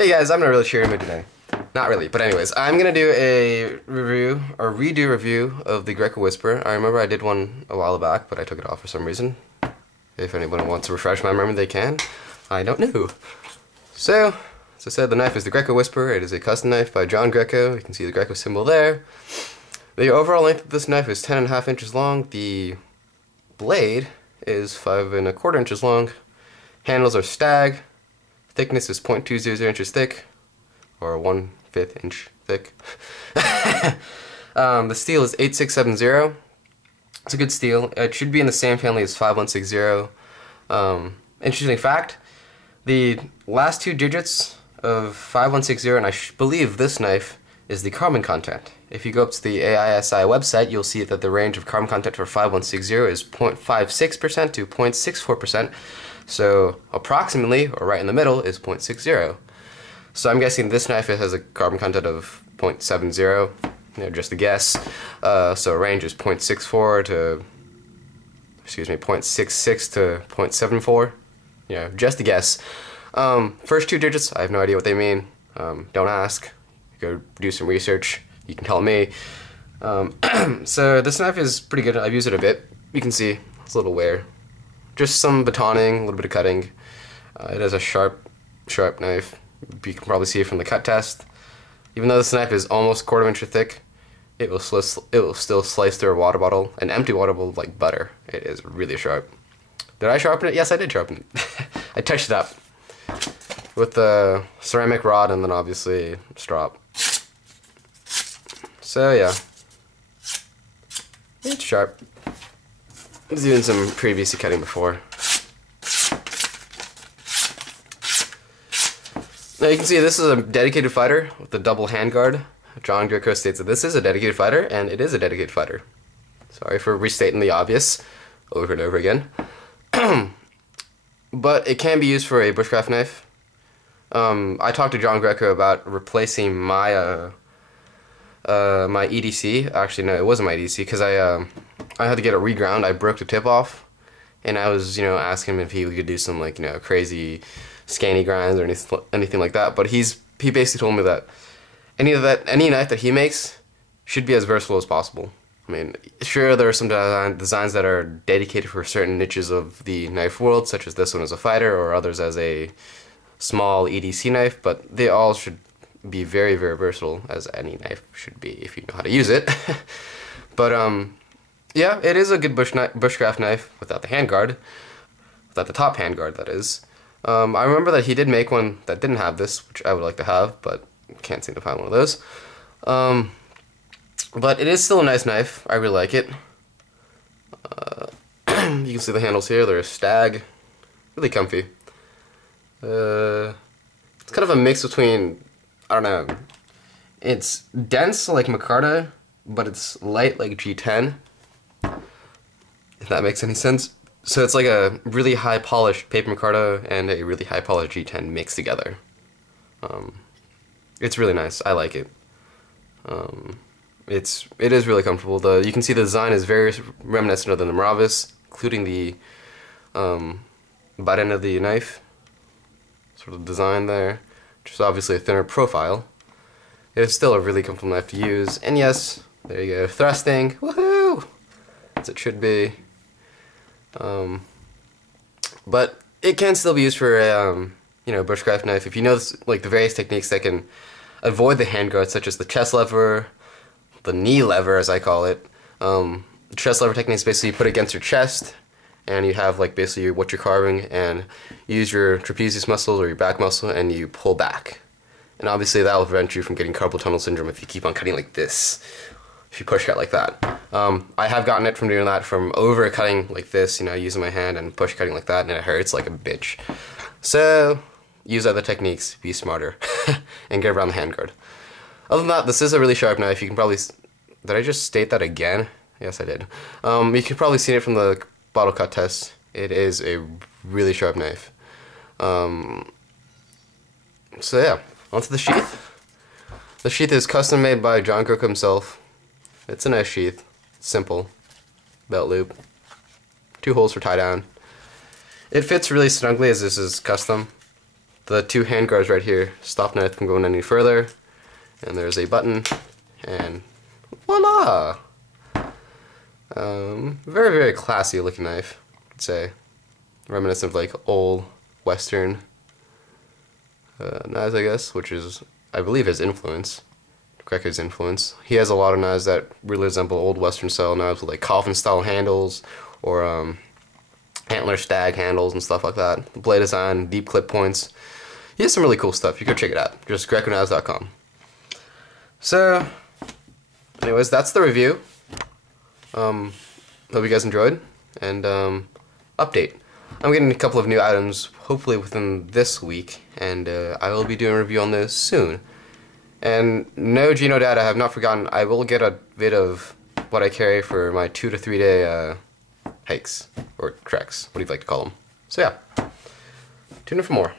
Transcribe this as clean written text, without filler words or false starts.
Hey guys, I'm in a really cheery mood today. Not really, but anyways, I'm gonna do a review, or redo review of the Greco Whisper. I remember I did one a while back, but I took it off for some reason. If anyone wants to refresh my memory, they can. I don't know. So, as I said, the knife is the Greco Whisper. It is a custom knife by John Greco. You can see the Greco symbol there. The overall length of this knife is 10.5 inches long. The blade is 5¼ inches long. Handles are stag. Thickness is 0.200 inches thick, or 1/5 inch thick. The steel is 8670. It's a good steel. It should be in the same family as 5160. Interesting fact, the last two digits of 5160, and I believe this knife, is the carbon content. If you go up to the AISI website, you'll see that the range of carbon content for 5160 is 0.56% to 0.64%. So approximately, or right in the middle, is 0.60. So I'm guessing this knife has a carbon content of 0.70, just a guess. So range is 0.64 to, 0.66 to 0.74. Just a guess. First two digits, I have no idea what they mean. Don't ask. Go do some research. You can tell me. So this knife is pretty good. I've used it a bit. You can see it's a little wear. Just some batoning, a little bit of cutting. It is a sharp knife. You can probably see it from the cut test. Even though this knife is almost 1/4 inch thick, it will still slice through a water bottle, an empty water bottle, like butter. It is really sharp. Did I sharpen it? Yes, I did sharpen it. I touched it up with the ceramic rod and then obviously strop. So yeah, it's sharp. I was doing some previous cutting before. Now you can see this is a dedicated fighter with a double handguard. John Greco states that this is a dedicated fighter, and it is a dedicated fighter. Sorry for restating the obvious over and over again. But it can be used for a bushcraft knife. I talked to John Greco about replacing my my EDC. Actually, no, it wasn't my EDC because I had to get it reground. I broke the tip off, and I was asking him if he could do some crazy scanny grinds or anything like that. But he basically told me that any knife that he makes should be as versatile as possible. I mean, sure, there are some designs that are dedicated for certain niches of the knife world, such as this one as a fighter, or others as a small EDC knife, but they all should be very, very versatile, as any knife should be if you know how to use it. But yeah, it is a good bushcraft knife without the handguard, without the top handguard, that is. I remember that he did make one that didn't have this, which I would like to have, but can't seem to find one of those. But it is still a nice knife. I really like it. You can see the handles here. They're a stag. Really comfy. It's kind of a mix between, I don't know, it's dense like micarta, but it's light like G10, if that makes any sense. So it's like a really high polished paper micarta and a really high polished G10 mixed together. It's really nice. I like it. It is really comfortable. You can see the design is very reminiscent of the Maravis, including the butt end of the knife. Sort of design there, which is obviously a thinner profile. It is still a really comfortable knife to use, and yes, there you go, thrusting, woohoo, as it should be. But it can still be used for a bushcraft knife if you know the various techniques that can avoid the handguard, such as the chest lever, the knee lever as I call it. The chest lever technique is basically you put it against your chest, and you have basically what you're carving, and you use your trapezius muscles or your back muscle, and you pull back. And obviously that will prevent you from getting carpal tunnel syndrome if you keep on cutting like this, if you push cut like that. I have gotten it from doing that, from over cutting like this, using my hand and push cutting like that, and it hurts like a bitch. So use other techniques, be smarter, and get around the handguard. Other than that, this is a really sharp knife. You can probably, did I just state that again? Yes, I did. You can probably see it from the bottle cut test. It is a really sharp knife. So yeah, onto the sheath. The sheath is custom made by John Greco himself. It's a nice sheath. It's simple. Belt loop. 2 holes for tie down. It fits really snugly as this is custom. the two hand guards right here stop knife from going any further, and there's a button, and voila! Very, very classy looking knife, I'd say. Reminiscent of like old Western knives, I guess, which is, I believe, his influence. Greco's influence. He has a lot of knives that really resemble old Western style knives with like coffin style handles or antler stag handles and stuff like that. Blade design, deep clip points. He has some really cool stuff. You go check it out. Just grecoKnives.com. So, anyways, that's the review. Hope you guys enjoyed. And update. I'm getting a couple of new items, hopefully within this week, and I will be doing a review on those soon. And no Gino Dad, I have not forgotten, I will get a bit of what I carry for my 2 to 3 day hikes, or treks, what do you like to call them. So yeah, tune in for more.